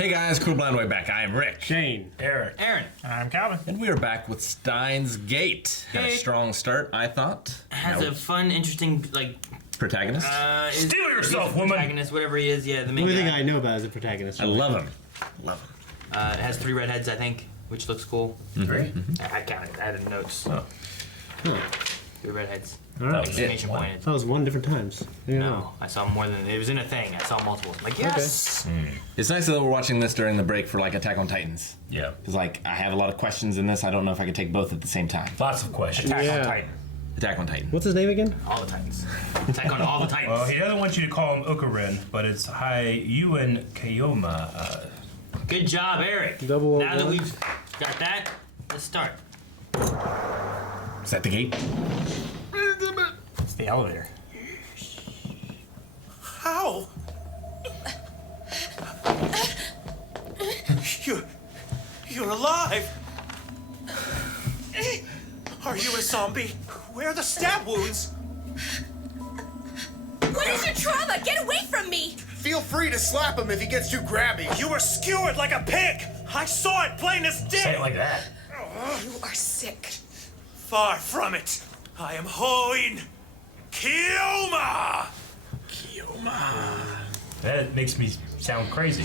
Hey guys, Cool Blind Way back. I am Rick. Shane. Eric. Aaron. I'm Calvin. And we are back with Steins Gate. Had a strong start, I thought. Has a fun, interesting, protagonist. Steal yourself, woman! Protagonist, whatever he is, yeah, the The main only guy. thing I know about is the protagonist. I love him. Love him. It has 3 redheads, I think, which looks cool. 3? I counted. I had the notes. Oh. 3 redheads. All right. Exclamation pointed. That was one different times. No, I saw more than it was in a thing. I saw multiples. I'm like, yes. It's nice that we're watching this during the break for Attack on Titans. Yeah. Because I have a lot of questions in this. I don't know if I could take both at the same time. Lots of questions. Yeah. on Titan. Attack on Titan. What's his name again? All the Titans. Attack on all the Titans. Well, he doesn't want you to call him Okurin, but it's Hayuen Kayoma. Good job, Eric. Double now that one. we've got that, let's start. Is that the gate? It's the elevator. How? You're alive! Are you a zombie? Where are the stab wounds? What is your trauma? Get away from me! Feel free to slap him if he gets too grabby. You were skewered like a pig! I saw it plain as day! Say it like that. You are sick. Far from it. I am Hoin Kiyoma! That makes me sound crazy.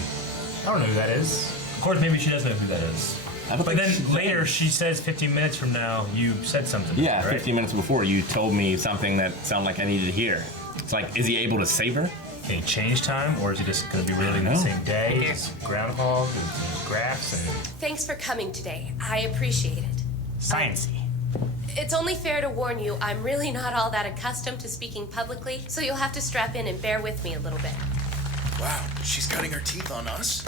I don't know who that is. Of course, maybe she does know who that is. I don't But think then she later does. she says 15 minutes from now you said something. Yeah, right? 15 minutes before you told me something that sounded like I needed to hear. It's like, is he able to save her? Can he change time, or is he just going to be reliving the know. same day? It's groundhog, and graphs, and Thanks for coming today. I appreciate it. sciencey. It's only fair to warn you, I'm really not all that accustomed to speaking publicly, so you'll have to strap in and bear with me a little bit. Wow, she's cutting her teeth on us?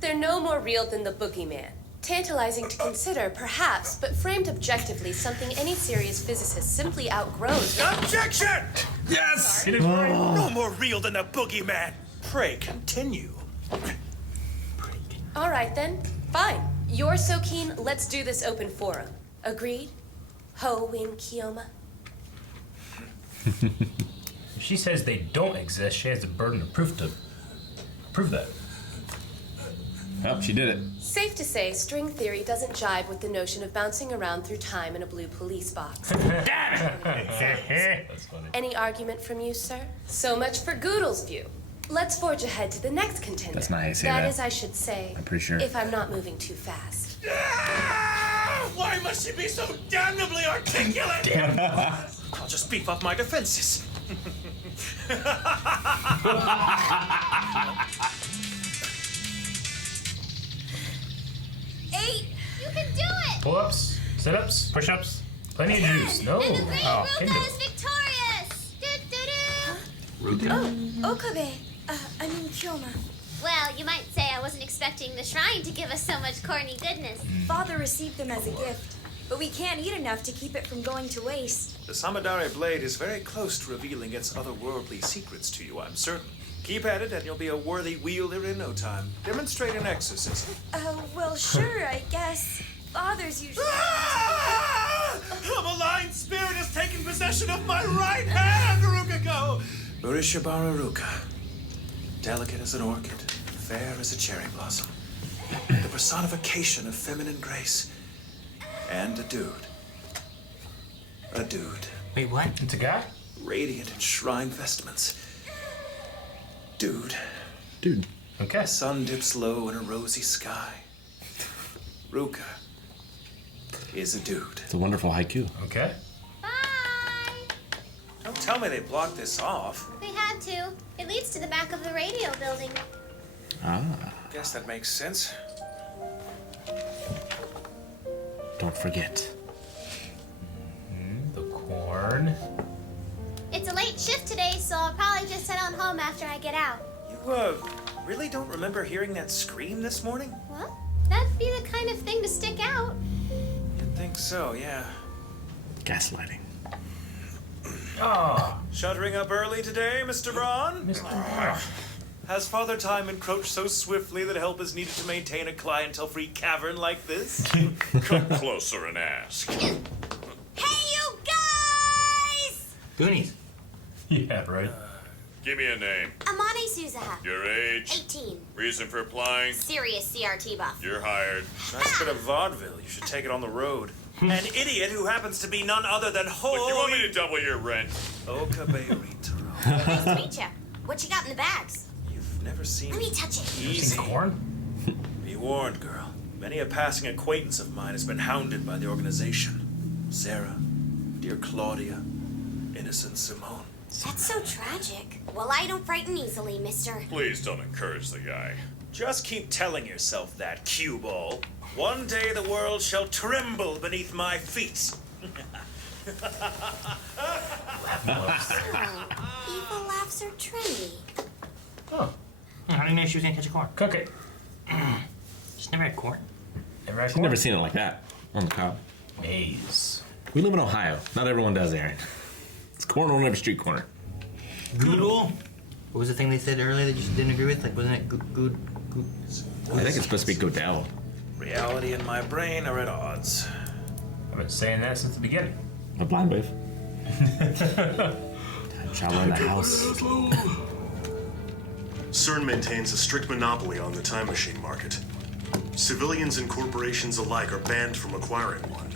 They're no more real than the boogeyman. Tantalizing to consider, perhaps, but framed objectively, something any serious physicist simply outgrows. Objection! Yes! It is right. No more real than a boogeyman. Pray continue. All right then, fine. You're so keen, let's do this open forum. Agreed? Ho-Win Kiyoma? If she says they don't exist, she has the burden of proof to prove that. Oh, she did it. Safe to say, string theory doesn't jibe with the notion of bouncing around through time in a blue police box. That's funny. Any argument from you, sir? So much for Goodle's view. Let's forge ahead to the next contender. That's not how you say That that. is, I should say. I'm pretty sure. If I'm not moving too fast. Why must she be so damnably articulate? I'll just beef up my defenses. Eight! You can do it! Pull-ups, sit-ups, push-ups, plenty of juice. No. And the great Oh, Ruka Kindle. is victorious! Do-do-do! Oh, Okabe. I mean, Kyoma. Well, you might say I wasn't expecting the shrine to give us so much corny goodness. Father received them as a gift, but we can't eat enough to keep it from going to waste. The Samadare blade is very close to revealing its otherworldly secrets to you, I'm certain. Keep at it and you'll be a worthy wielder in no time. Demonstrate an exorcism. Well, sure, I guess. Father's usually... A malign spirit has taken possession of my right hand, Rukako! Urishabara Ruka. Delicate as an orchid, fair as a cherry blossom. The personification of feminine grace. And a dude. A dude. Wait, what? It's a guy? Radiant in shrine vestments. Dude. Dude. Okay. Sun dips low in a rosy sky. Ruka is a dude. It's a wonderful haiku. Okay. Bye! Don't tell me they blocked this off. They had to. It leads to the back of the radio building. Ah. Guess that makes sense. Don't forget. The corn. It's a late shift today, so I'll probably just head on home after I get out. You, really don't remember hearing that scream this morning? What? That'd be the kind of thing to stick out. You'd think so, yeah. Gaslighting. Oh, Shuttering up early today, Mr. Braun? Mr. Has Father Time encroached so swiftly that help is needed to maintain a clientele-free cavern like this? Come closer and ask. Hey, you guys! Goonies. Yeah, right. Give me a name. Amani Suzaha. Your age. 18. Reason for applying. Serious CRT buff. You're hired. Nice bit of vaudeville. You should take it on the road. An idiot who happens to be none other than Look, you want me to double your rent? Oka Beirito. Nice to meet you. What you got in the bags? You've never seen Let me touch it. easy. Corn? Be warned, girl. Many a passing acquaintance of mine has been hounded by the organization. Sarah, dear Claudia, innocent Simone. That's so tragic. Well, I don't frighten easily, mister. Please don't encourage the guy. Just keep telling yourself that, cue ball. One day the world shall tremble beneath my feet. Evil laughs are trendy. Oh. I didn't know she was gonna catch a corn. Cook it. She's never had corn. Never had I've corn? never seen it like that on the cob. Maize. We live in Ohio. Not everyone does, Aaron. It's corn on every street corner. Goodle. What was the thing they said earlier that you didn't agree with? Like, wasn't it good? I think it's supposed to be Godell. Reality and my brain are at odds. I've been saying that since the beginning. A blind wave. Shallow in the house. CERN maintains a strict monopoly on the time machine market. Civilians and corporations alike are banned from acquiring one.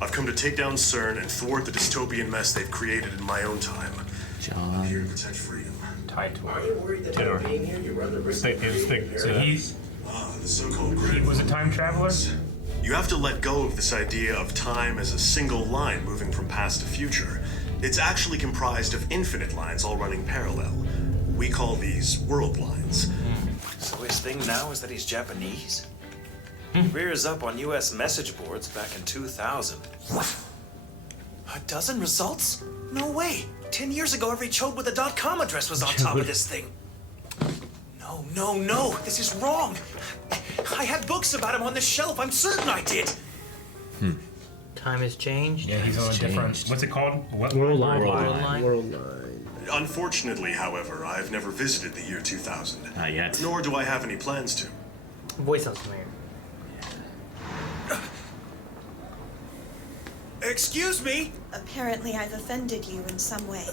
I've come to take down CERN and thwart the dystopian mess they've created in my own time. I'm here to protect freedom. Tied to Are you worried that Tenor. by being here, you run the risk of being So he's The so-called he was a time traveler? You have to let go of this idea of time as a single line moving from past to future. It's actually comprised of infinite lines all running parallel. We call these world lines. So his thing now is that he's Japanese? He rears up on U.S. message boards back in 2000. A dozen results? No way. 10 years ago, every chode with a .com address was on top of this thing. No. This is wrong. I had books about him on the shelf. I'm certain I did. Time has changed. Yeah, he's on a different. What's it called? What? World line. World line. World line. Unfortunately, however, I've never visited the year 2000. Not yet. Nor do I have any plans to. Voice sounds familiar. Excuse me? Apparently, I've offended you in some way.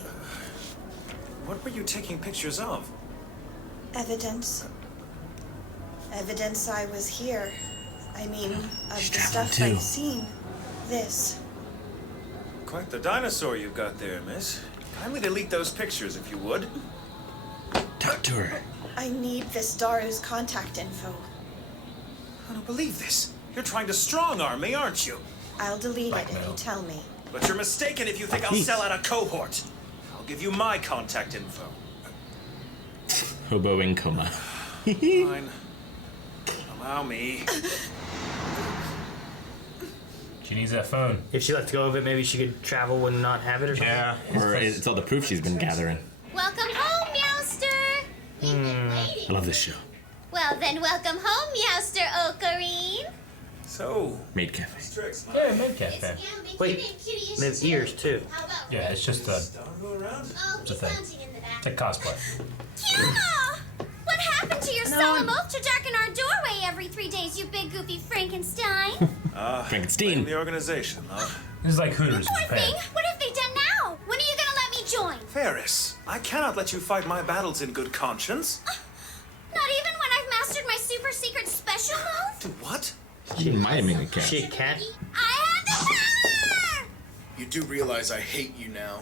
What were you taking pictures of? Evidence. Evidence I was here. I mean, of She's the traveling stuff too. I've seen. This. Quite the dinosaur you've got there, miss. Kindly delete those pictures if you would. Talk to her. I need this Daru's contact info. I don't believe this. You're trying to strong-arm me, aren't you? I'll delete it if you tell me. But you're mistaken if you think I'll sell out a cohort. I'll give you my contact info. Hobo in coma. Fine. Allow me. She needs that phone. If she lets go of it, maybe she could travel and not have it or something. Yeah. Or it's all the proof she's been gathering. Welcome home, Meowster. We've been waiting. I love this show. Well, then welcome home, Meowster Ocarine. So, Maid Cafe. tricks, huh? Yeah, Maid Cafe. Wait, they have ears too. Yeah, it's just a Go around. Oh, It's a he's thing. lounging in the back. it's a cosplay. Yeah! What happened to your solemn oath to darken our doorway every 3 days, you big goofy Frankenstein? Frankenstein. The organization, huh? This is like Hooters in Poor Japan. thing, what have they done now? When are you gonna let me join? Ferris, I cannot let you fight my battles in good conscience. Not even when I've mastered my super secret special move? Do what? She might have been a cat. She a cat? I have the power! You do realize I hate you now.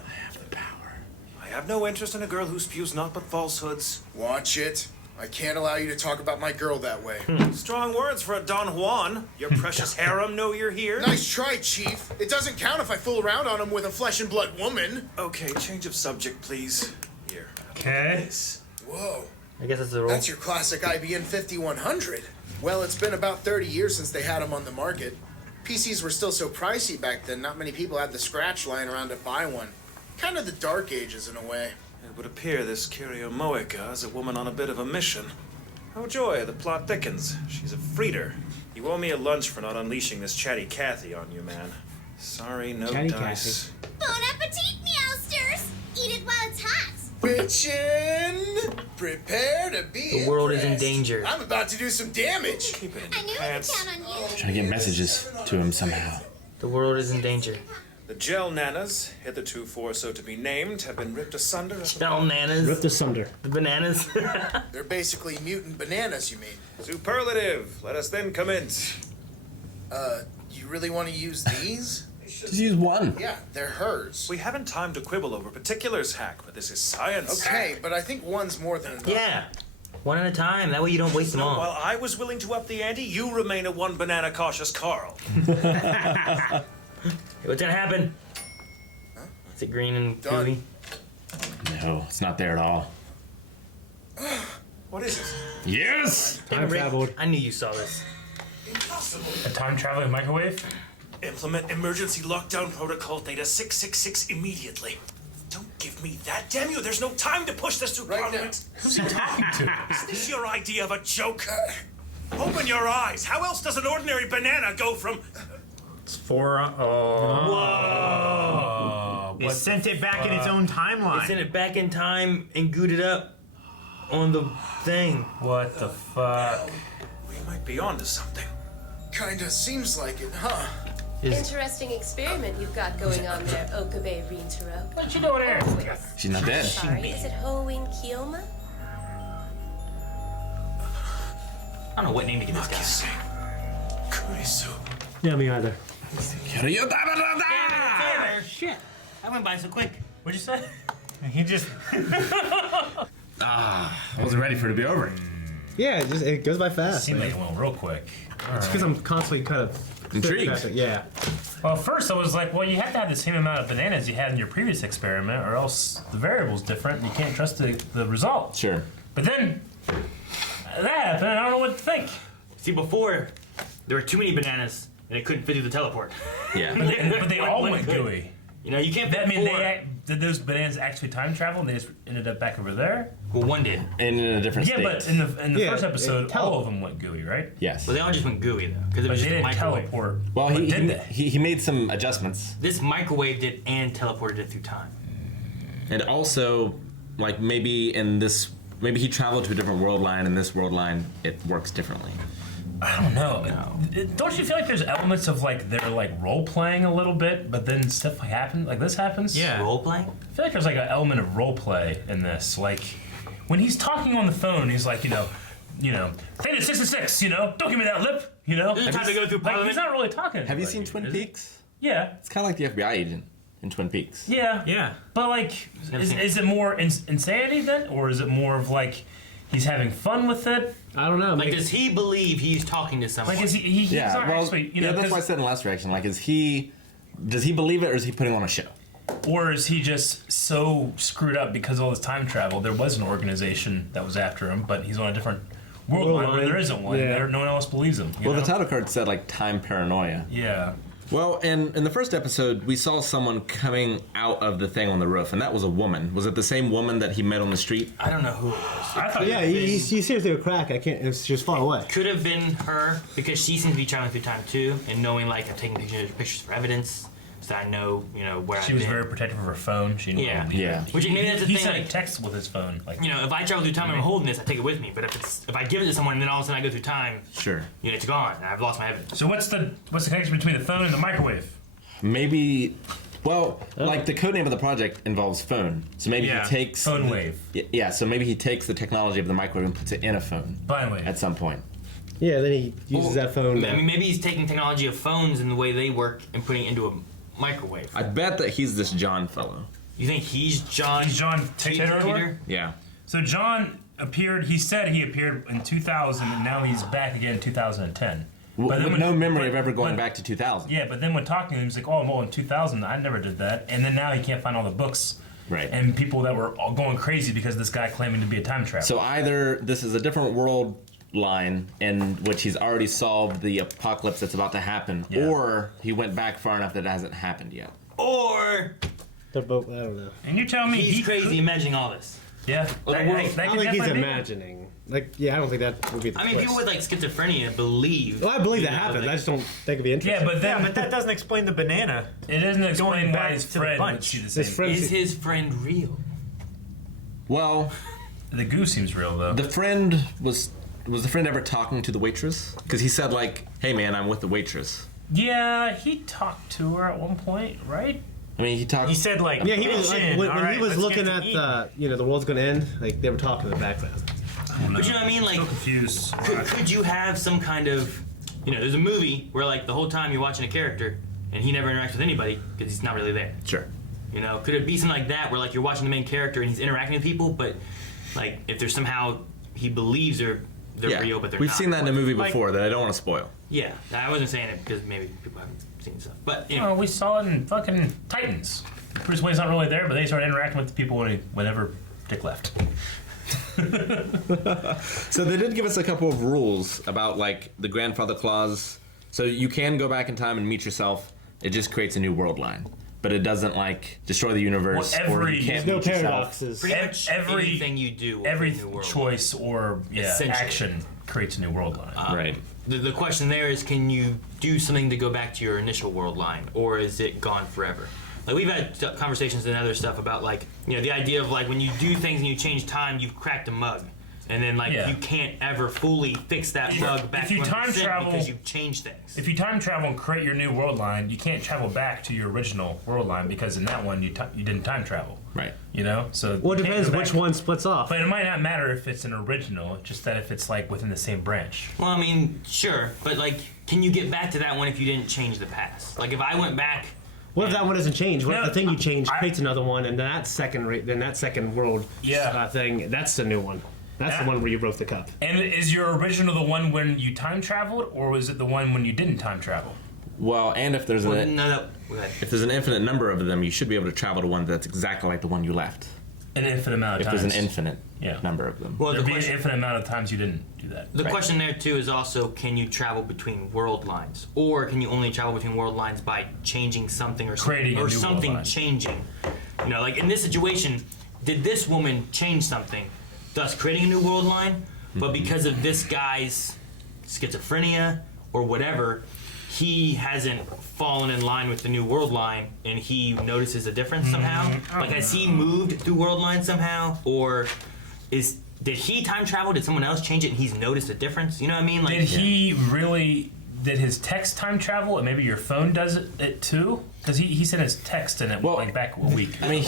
I have no interest in a girl who spews naught but falsehoods. Watch it. I can't allow you to talk about my girl that way. Strong words for a Don Juan. Your precious harem know you're here. Nice try, Chief. It doesn't count if I fool around on him with a flesh and blood woman. Okay, change of subject, please. Here. Okay. This. Whoa. I guess that's the rule. That's your classic IBM 5100. Well, it's been about 30 years since they had them on the market. PCs were still so pricey back then, not many people had the scratch lying around to buy one. Kind of the dark ages in a way. It would appear this Curio Moica is a woman on a bit of a mission. Oh joy, the plot thickens. She's a freeder. You owe me a lunch for not unleashing this chatty Cathy on you, man. Sorry, no Chatty dice. Bon appetit, Meowsters! Eat it while it's hot! Bitchin', prepare to be The world is in impressed. danger. I'm about to do some damage. Keep it in I your knew we could pants. count on you. Trying to get messages to him somehow. The world is in danger. The gel nanas, hitherto for so to be named, have been ripped asunder. Gel nanas. Ripped asunder. The bananas. They're basically mutant bananas, you mean? Superlative. Let us then commence. You really want to use these? Just use one. Yeah, they're hers. We haven't time to quibble over particulars, Hack, but this is science. Okay, but I think one's more than enough. Yeah. One at a time. That way you don't waste them No, all. while I was willing to up the ante, you remain a one banana cautious Carl. Hey, what's gonna happen? Huh? Is it green and Done. gooey? No, it's not there at all. What is it? Yes! Damn, Rick, traveled. I knew you saw this. Impossible. A time traveling microwave? Implement emergency lockdown protocol Theta 666 immediately. Don't give me that, damn you! There's no time to push this through Right Parliament. Who's he talking to? Is this your idea of a joke? Open your eyes. How else does an ordinary banana go from? It's for. Whoa. It sent it back in its own timeline. They sent it back in time and gooed it up on the thing. What the fuck? We might be onto something. Kinda seems like it, huh? Interesting experiment you've got going on there, Okabe Rintaro. What you doing here? She's not dead. Sorry, is it Hoin Kiyoma? I don't know what name to give this guy. Makise. Kurisu. Yeah, me either. Shit. I went by so quick. What'd you say? He just. I wasn't ready for it to be over. Yeah, it goes by fast. Seemed like it went real quick. It's because I'm constantly kind of Intrigued. Yeah. Well, first I was like, well, you have to have the same amount of bananas you had in your previous experiment, or else the variable's different and you can't trust the result. Sure. But then that happened, and I don't know what to think. See, before, there were too many bananas and it couldn't fit through the teleport. Yeah. But they all went gooey. You know, you can't fit That mean four. did those bananas actually time travel and they just ended up back over there? Well, one did. And in a different Yeah, state. but in the Yeah, first episode, it all of them went gooey, right? Yes. But they all just went gooey, though. Because it But was they just a didn't microwave. teleport. Well, But he did they? he made some adjustments. This microwave did and teleported it through time. And also, like, maybe he traveled to a different world line, and this world line, it works differently. I don't know. Don't you feel like there's elements of like they're like role playing a little bit, but then stuff like happens, like this happens? Yeah. Role playing? I feel like there's like an element of role play in this. Like when he's talking on the phone, he's like, Theta 666, don't give me that lip, This is time to go through Like, Parliament. he's not really talking. Have you like seen you, Twin is he? Peaks? Yeah. It's kind of like the FBI agent in Twin Peaks. Yeah. Yeah. But like, Never seen is it more insanity then, or is it more of like he's having fun with it? I don't know. Like, does he believe he's talking to someone? Like, is he's Yeah, not well, actually, yeah, that's why I said in last reaction, like, does he believe it, or is he putting on a show? Or is he just so screwed up because of all this time travel? There was an organization that was after him, but he's on a different world line where there isn't one. Yeah. No one else believes him. Well, the title card said, like, time paranoia. Yeah. Well, in the first episode, we saw someone coming out of the thing on the roof, and that was a woman. Was it the same woman that he met on the street? I don't know who it was. I thought Yeah, you see her through a crack. I can't. It's just far away. Could have been her because she seems to be traveling through time too, and knowing like I'm taking pictures for evidence, so that I know where she I've was been. very protective of her phone. She knew Yeah. what to do. Yeah. Which maybe that's the He thing. sent Like, texts with his phone. Like, if I travel through time and I'm holding this, I take it with me. But if I give it to someone and then all of a sudden I go through time, Sure. it's gone. And I've lost my evidence. so what's the connection between the phone and the microwave? Maybe, well, like, the codename of the project involves phone. So maybe Yeah, he takes... phone wave. Yeah, so maybe he takes the technology of the microwave and puts it in a phone Phone wave. at some point. Yeah, then he uses that phone. I mean, maybe he's taking technology of phones and the way they work and putting it into a microwave. I bet that he's this John fellow. You think he's John? He's John Titor? Yeah. So John appeared. He said he appeared in 2000, and now he's back again in 2010. With no memory of ever going back to 2000. Yeah, but then when talking to him, he's like, "Oh, well, in 2000, I never did that." And then now he can't find all the books. Right. And people that were all going crazy because of this guy claiming to be a time traveler. So either this is a different world line in which he's already solved the apocalypse that's about to happen, Yeah. or he went back far enough that it hasn't happened yet. Or They're both. I don't know. And you tell me he's crazy imagining all this. Yeah. Well, the world- I could don't think he's definitely be. imagining. Like, yeah, I don't think that would be the I mean, twist. people with like schizophrenia believe. Well, I believe that you know, happened. like- I just don't think it'd be interesting. Yeah, but then Yeah, but that doesn't explain the banana. it doesn't explain Going why back his to the friend would bunch. see the His same. friend- Is his friend real? Well, The goo seems real though. the friend was the friend ever talking to the waitress? Because he said, like, "Hey man, I'm with the waitress." Yeah, he talked to her at one point, right? I mean, he talked. He said like, Yeah, he was like, "Bitchin', when all he right, was let's looking get at to eat." the world's gonna end. Like they were talking in the background. But you know what I mean? Like, So confused. could you have some kind of, there's a movie where like the whole time you're watching a character and he never interacts with anybody because he's not really there. Sure. Could it be something like that where like you're watching the main character and he's interacting with people, but like if there's somehow he believes they're real, but they're We've not. seen that in a movie Like- before that I don't want to spoil. Yeah, I wasn't saying it because maybe people haven't seen stuff, but Oh, we saw it in fucking Titans. Bruce Wayne's not really there, but they started interacting with the people whenever Dick left. So they did give us a couple of rules about like the grandfather clause. So you can go back in time and meet yourself. It just creates a new world line, but it doesn't like destroy the universe. Well, or you can't No meet yourself. paradoxes. pretty much anything you do will Every bring a new world. choice or Essentially. action creates a new world line. Right. The question there is, can you do something to go back to your initial world line, or is it gone forever? Like we've had conversations and other stuff about like the idea of like when you do things and you change time, you've cracked a mug, and then like Yeah. you can't ever fully fix that mug back if you time 100% travel- because you've changed things. If you time travel and create your new world line, you can't travel back to your original world line because in that one you didn't time travel. Right. So Well, it you can't depends go which back. one splits off. But it might not matter if it's an original, just that if it's like within the same branch. Well, I mean, sure, but like, can you get back to that one if you didn't change the past? Like if I went back. What if that one doesn't change? What No, if the thing you change I- creates another one, and that second world thing, that's the new one. That's the Yeah. one where you broke the cup. And is your original the one when you time traveled, or was it the one when you didn't time travel? Well, and if there's Well, an if there's an infinite number of them, you should be able to travel to one that's exactly like the one you left. An infinite amount of If times. there's an infinite Yeah. number of them. Well, There'd the be an question, infinite amount of times you didn't do that. the Right. question there too is also, can you travel between world lines, or can you only travel between world lines by changing something or Creating a new world something line. changing? Like in this situation, did this woman change something, thus creating a new world line? But because of this guy's schizophrenia or whatever, he hasn't fallen in line with the new world line, and he notices a difference somehow. Like, has he moved through world lines somehow, or did he time travel? Did someone else change it and he's noticed a difference? You know what I mean? Like, Did he really? Did his text time travel, and maybe your phone does it too? Because he sent his text and it went back a week. I mean,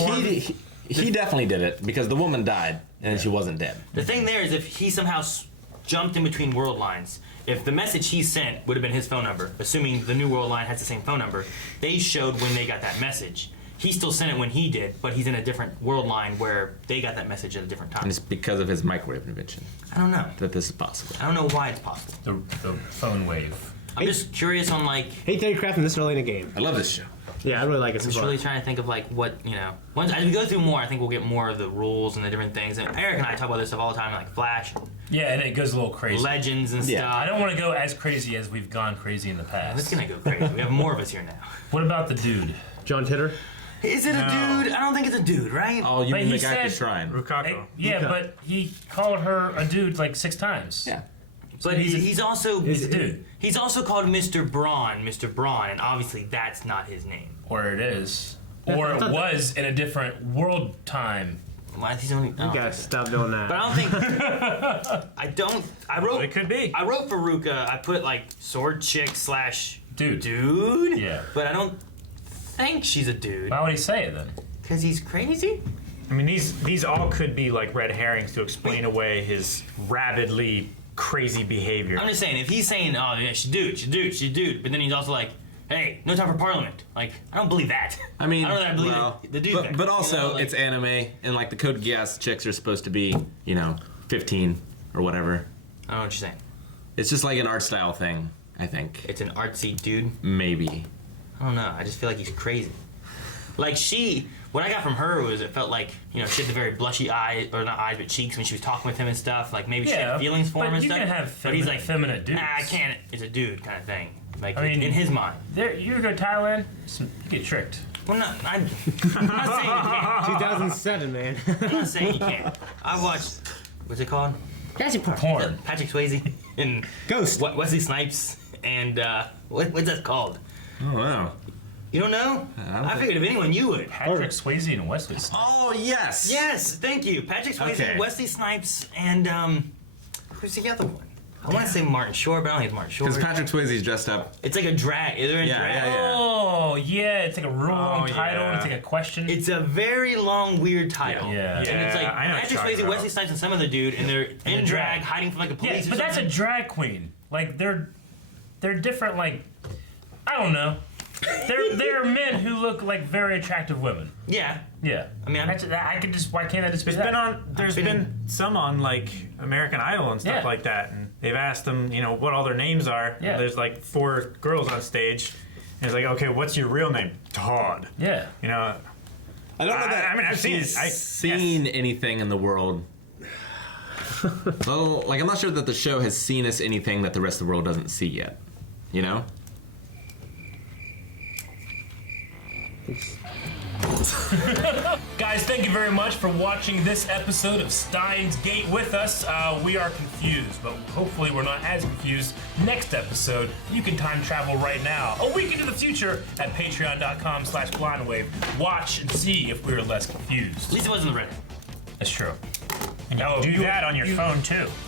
he definitely did it because the woman died and she wasn't dead. The thing there is, if he somehow jumped in between world lines, if the message he sent would have been his phone number, assuming the new world line has the same phone number, they showed when they got that message. He still sent it when he did, but he's in a different world line where they got that message at a different time. And it's because of his microwave invention I don't know. that this is possible. I don't know why it's possible. The phone wave. I'm just curious on like. Hey, Terry Crafton, this early in the game. I love this show. Yeah, I really like it I'm so just far. really trying to think of like what Once as we go through more, I think we'll get more of the rules and the different things. And Eric and I talk about this stuff all the time, like Flash, Yeah, and it goes a little crazy. Legends, and Yeah. stuff. I don't want to go as crazy as we've gone crazy in the It's past. gonna go crazy. We have more of us here now. What about the dude? John Titter. Is it a No. dude? I don't think it's a dude, right? Oh, you But mean he the guy at the said- shrine? Rukako. Yeah, Okay. but he called her a dude like 6 times. Yeah. But he's also He's a dude. He's also called Mr. Braun, and obviously that's not his name. Or it is. Yeah, Or I it thought that- was in a different world time. Why he's only? You gotta stop doing that. But I don't think. I wrote. It could be. I wrote for Ruka. I put like sword chick / Dude. Yeah. But I don't think she's a dude. Why would he say it then? Because he's crazy. I mean, these all could be like red herrings to explain away his rabidly crazy behavior. I'm just saying, if he's saying, oh, yeah, she's a dude, but then he's also like, hey, no time for Parliament. Like, I don't believe that. I mean, I don't really believe well, the dude thing. but also like, it's anime, and like the Code Geass chicks are supposed to be, 15 or whatever. I don't know what you're saying. It's just like an art style thing, I think. It's an artsy dude. Maybe. I don't know. I just feel like he's crazy. Like what I got from her was it felt like, she had the very blushy eyes, or not eyes, but cheeks when she was talking with him and stuff. Like maybe she had feelings for him and you stuff. can have but he's like, feminine dudes. nah, I can't. It's a dude kind of thing. Like, I mean, in his mind. You go to Thailand, you get tricked. Well, no, I'm not saying you can't. 2007, man. I'm not saying you can't. I watched, what's it called? Porn. Patrick Swayze and Ghost. Wesley Snipes and what's that called? Oh, wow. You don't know? don't I think- figured if anyone you would. Patrick Swayze and Wesley Snipes. Oh, yes! Yes, thank you. Patrick Swayze, Okay. Wesley Snipes, and who's the other one? I want to say Martin Short, but I don't think it's Martin Short. Because Patrick Swayze's dressed up. It's like a drag. They're in drag. Oh, yeah. It's like a real long title. It's like a question. It's a very long, weird title. Yeah. And it's like I know Patrick Swayze, Wesley Snipes, and some other dude, and they're in drag, hiding from like a police. Yeah, but that's a drag queen. Like they're different. Like I don't know. They're men who look like very attractive women. Yeah. Yeah. I mean, I could just. Why can't I just? There's been some on like American Idol and stuff like that, and they've asked them, what all their names are. Yeah. There's like 4 girls on stage, and it's like, okay, what's your real name? Todd. Yeah. I don't know that. I mean, I've seen it. Seen anything in the world. Well, like I'm not sure that the show has seen us anything that the rest of the world doesn't see yet. Guys, thank you very much for watching this episode of Steins Gate with us. We are confused, but hopefully we're not as confused. Next episode, you can time travel right now, a week into the future, at patreon.com/blindwave. Watch and see if we're less confused. At least it wasn't the Reddit. That's true. And you can do that on your phone too.